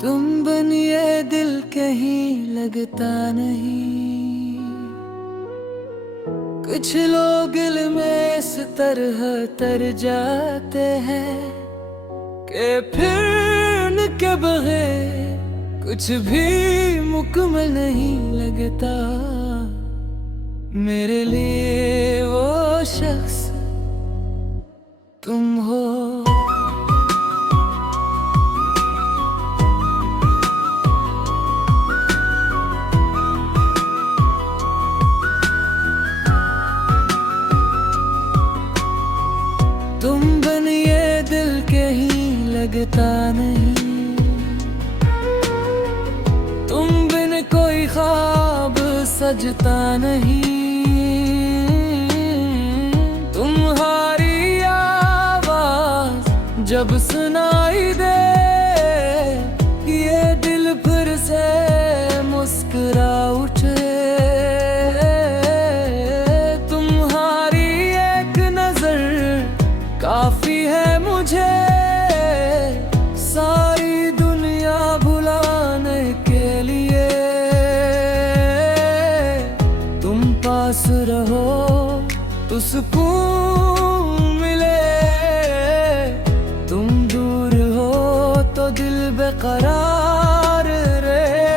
तुम बनिए दिल कहीं लगता नहीं। कुछ लोग दिल में इस तरह तर जाते हैं कि फिर उनके बगैर कुछ भी मुकम्मल नहीं लगता। मेरे लिए वो शख्स तुम हो। तुम बनिए दिल कहीं लगता नहीं। तुम बिन कोई ख्वाब सजता नहीं। तुम्हारी आवाज जब सुनाई दे ये दिल फिर से मुस्कुरा उठे। तुम्हारी एक नजर काफी है मुझे सारी दुनिया भुलाने के लिए। तुम पास रहो तो सुकून मिले। तुम दूर हो तो दिल बेकरार रहे।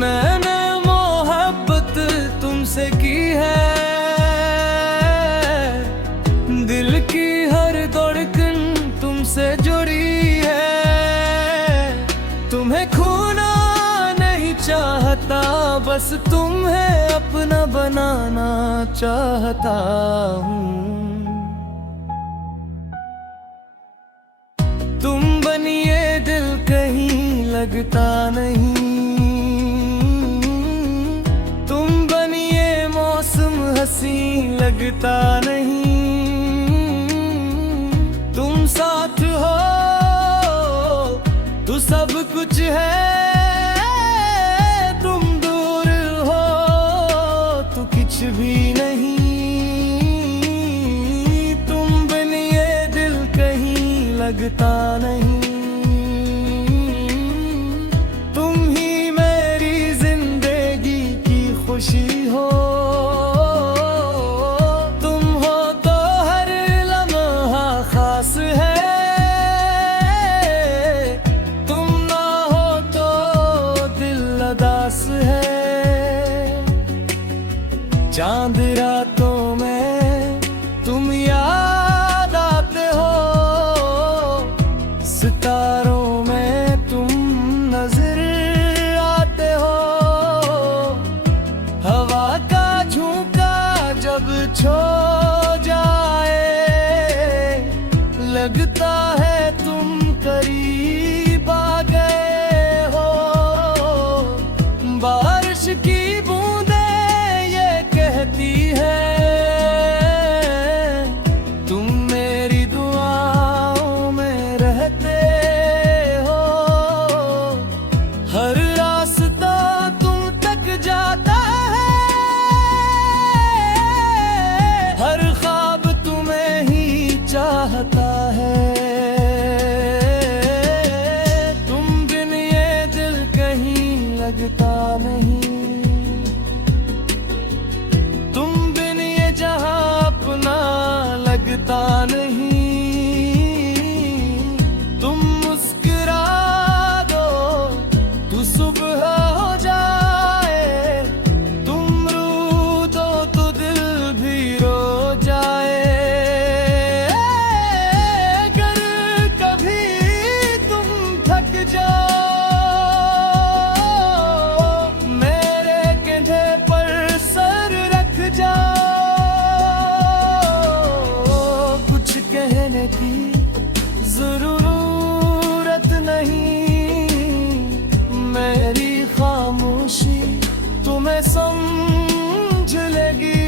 मैंने मोहब्बत तुमसे की है। दिल की हर धड़कन तुमसे जुड़ी है। तुम्हें खोना नहीं चाहता बस तुम्हें अपना बनाना चाहता हूँ। तुम बनिए दिल कहीं लगता नहीं। तुम बनिए मौसम हंसी लगता नहीं। तुम साथ हो तो सब कुछ है। तुम दूर हो तो कुछ भी नहीं। तुम बनिए दिल कहीं लगता नहीं। तुम ही मेरी जिंदगी की खुशी हो। चांद रातों में तुम याद आते हो। सितारों में तुम नजर आते हो। हवा का झोंका जब छो जाए लगता है तुम करीब आ गए हो। बारिश की कहती है तुम मेरी दुआओं में रहते हो। हर रास्ता तुम तक जाता है। हर ख्वाब तुम्हें ही चाहता है। तुम बिन ये दिल कहीं लगता नहीं। लगता नहीं। तुम मुस्कुरा दो तो सुबह हो जाए। तुम रो दो तो दिल भी रो जाए। अगर कभी तुम थक जाओ मेरे कंधे पर सर रख जाओ। कहने की जरूरत नहीं। मेरी खामोशी तुम्हें समझ लेगी।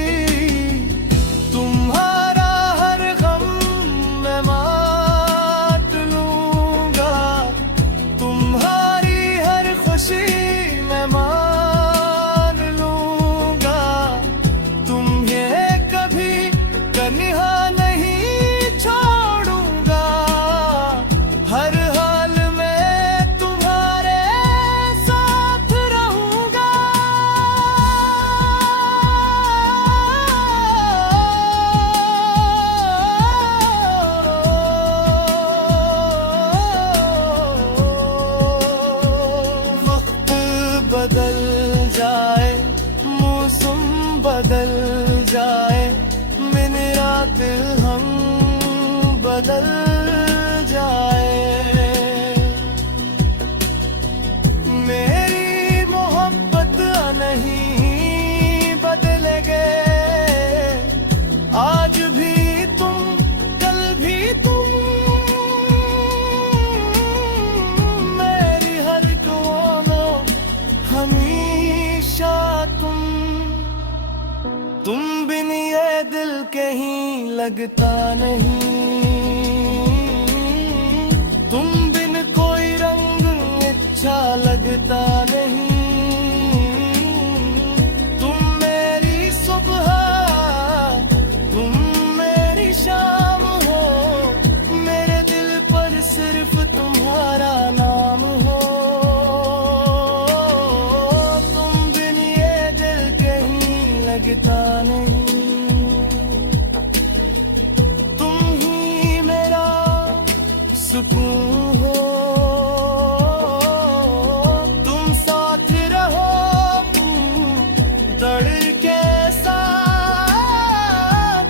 तुम्हारा हर गम मैं बांट लूंगा। तुम्हारी हर खुशी मैं मान लूंगा। तुम ये कभी कन्हा नहीं छोड़ूंगा। हर हाल में लगता नहीं। तुम बिन कोई रंग अच्छा लगता नहीं। तुम मेरी सुबह, तुम मेरी शाम हो, मेरे दिल पर सिर्फ तुम्हारा नाम हो। तुम बिन ये दिल कहीं लगता नहीं। तुम ही मेरा सुकून हो, तुम साथ रहो दर्द के साथ।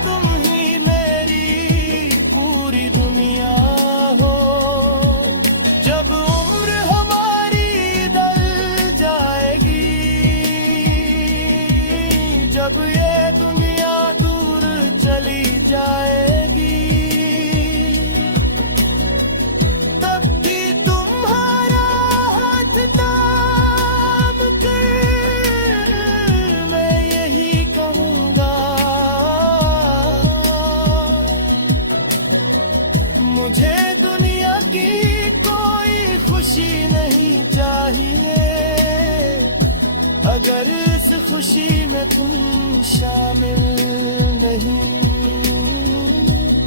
तुम ही मेरी पूरी दुनिया हो। जब उम्र हमारी ढल जाएगी, जब ये दुनिया दूर चली जाएगी, तब भी तुम्हारा हाथ थाम कर मैं यही कहूँगा, मुझे दुनिया की कोई खुशी नहीं चाहिए, अगर इस खुशी में तुम शामिल नहीं।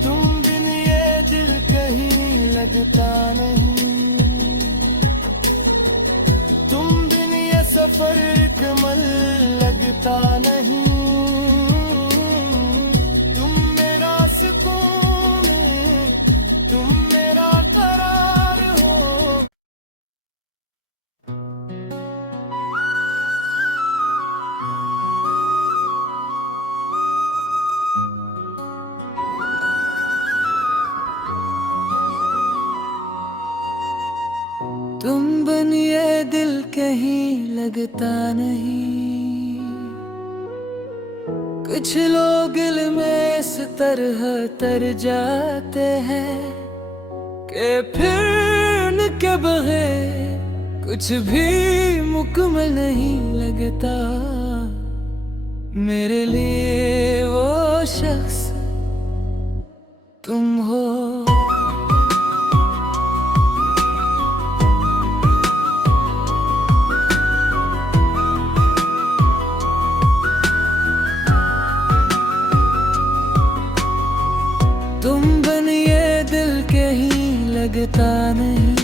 तुम बिन ये दिल कहीं लगता नहीं। तुम बिन ये सफर कमल लगता नहीं। तुम मेरा सुकून, तुम मेरा करार हो। तुम बिन ये दिल कहीं लगता नहीं। कुछ लोग दिल में इस तरह तर जाते हैं कि फिर उनके बगैर कुछ भी मुकम्मल नहीं लगता। मेरे लिए वो शख्स तुम हो। तुम बिन ये दिल कहीं लगता नहीं।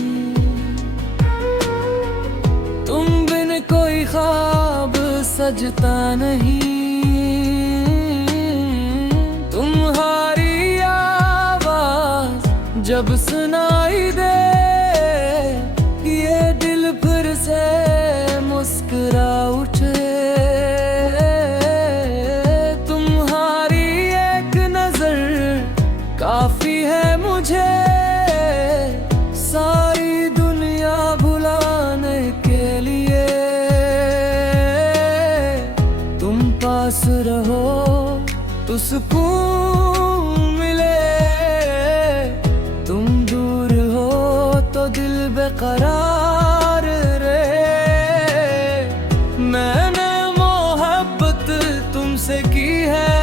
तुम बिन कोई ख्वाब सजता नहीं। तुम्हारी आवाज जब सुनाई दे, ये दिल फिर से मुस्कुरा उठे। तुम्हारी एक नजर काफी है मुझे सारी दुनिया भुलाने के लिए। तुम पास रहो तो सुकून मिले, तुम दूर हो तो दिल बेकरार रहे। मैंने मोहब्बत तुमसे की है,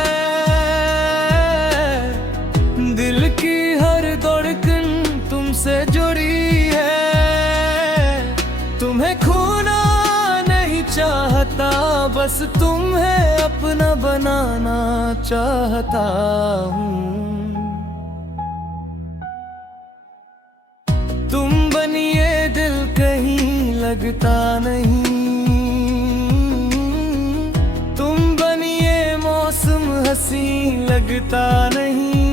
दिल की हर धड़कन तुमसे जुड़ी है। तुम्हें खोना नहीं चाहता, बस तुम्हें अपना बनाना चाहता हूँ। तुम बनिए दिल कहीं लगता नहीं। तुम बनिए मौसम हंसी लगता नहीं।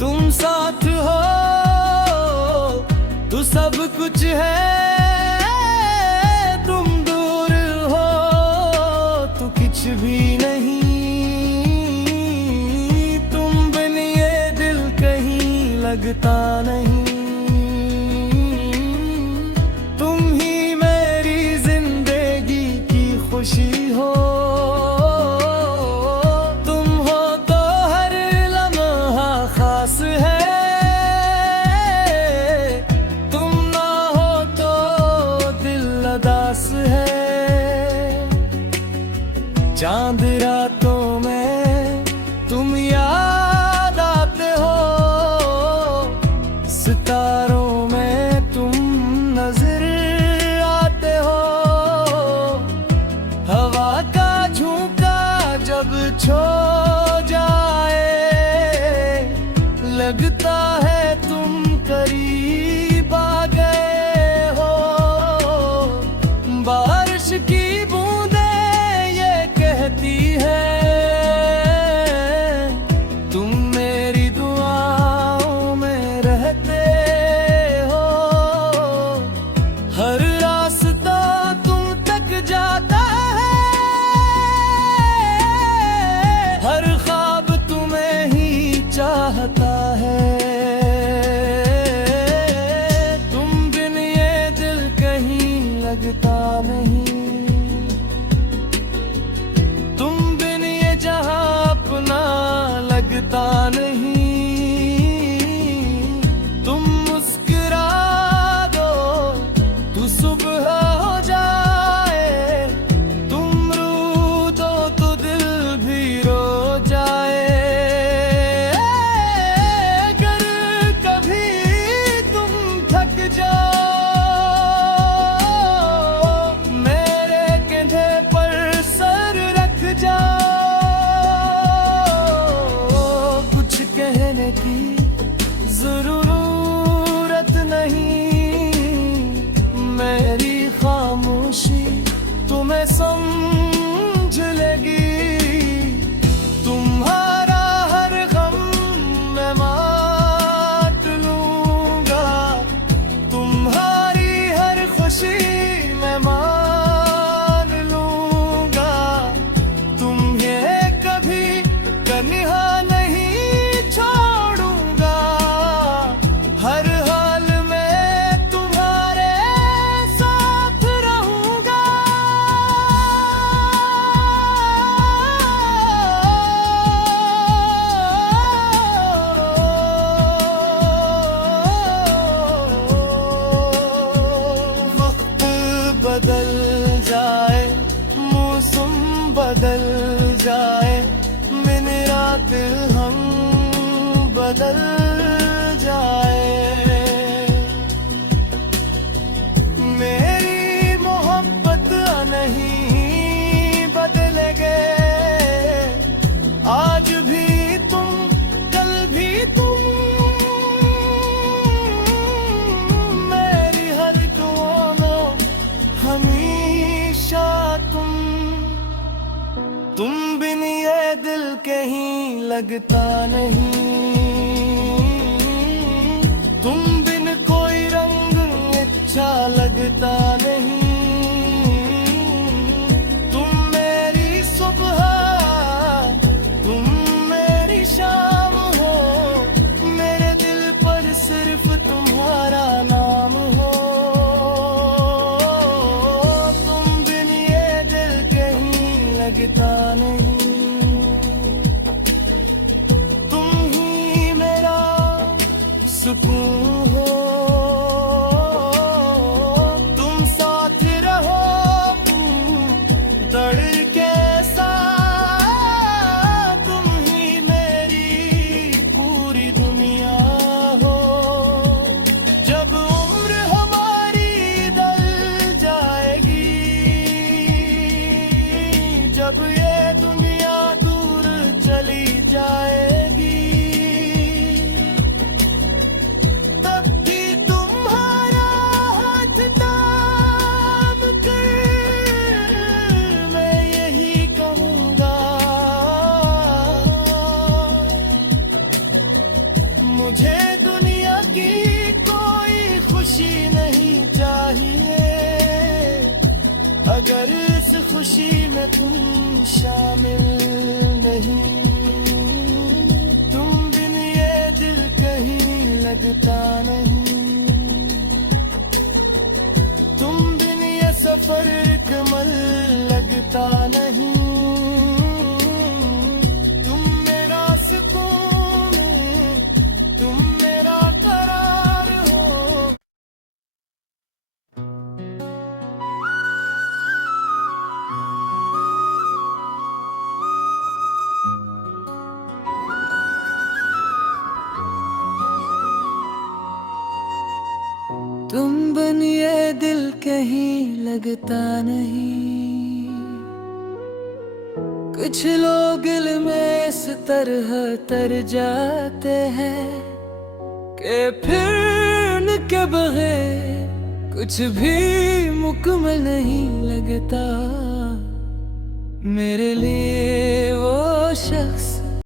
तुम साथ हो तो सब कुछ है, तुम दूर हो तो कुछ भी नहीं। तुम बिन ये दिल कहीं लगता नहीं। तुम ही मेरी जिंदगी की खुशी हो। चांद रातों में तुम सितारों में तुम नजर आते हो। हवा का झोंका जब छो जाए, लगता है तुम करीब आ गए हो। बारिश की बूंदें ये कहती है, तुम मेरी दुआओं में रहते हो। हर रास्ता तुम तक जाता है, हर ख्वाब तुम्हें ही चाहता है। तुम बिन ये दिल कहीं लगता नहीं, तुम बिन ये जहां अपना लगता नहीं। तुम मुस्कुरा दो तो सुबह हो जाए, तुम रो दो तो दिल भी रो जाए। अगर कभी तुम थक जाओ, मेरे कंधे पर सर रख जाओ। कुछ कहने की जरूरत नहीं, मेरी खामोशी तुम्हें समझ लेगी। तुम्हारा हर गम मैं बांट लूंगा, तुम्हारी हर खुशी मैं मान लूंगा। तुम्हें कभी कन्हा नहीं छोड़ूंगा, हर हाल में तुम्हारे साथ रहूंगा। वक्त बदल जाए, मौसम बदल जाए, दिन रात हम बदल जाए, मेरी मोहब्बत नहीं बदलेगे। आज भी तुम, कल भी तुम, मेरी हर दुआ में हमेशा तुम। तुम बिन ये दिल कहीं लगता नहीं, तुम बिन कोई रंग अच्छा लगता नहीं। तुम मेरी सुबह, तुम मेरी शाम हो, मेरे दिल पर सिर्फ तुम्हारा नाम हो। तुम बिन ये दिल कहीं लगता नहीं, तुम ही मेरा सुकून हो। तुम साथ रहो दर्द के साथ, तुम ही मेरी पूरी दुनिया हो। जब उम्र हमारी ढल जाएगी, जब ये दुनिया दूर चली जाएगी, तब भी तुम्हारा हाथ थाम कर मैं यही कहूँगा, मुझे दुनिया की कोई खुशी नहीं चाहिए, अगर इस खुशी में तुम शामिल नहीं। तुम बिन ये दिल कहीं लगता नहीं, तुम बिन ये सफर कमल लगता नहीं। तुम मेरा सुकून, तुम मेरा करार हो। तुम बिन ये दिल कहीं लगता नहीं। कुछ लोग दिल में इस तरह तर जाते हैं कि फिर उनके बगैर कुछ भी मुकम्मल नहीं लगता। मेरे लिए वो शख्स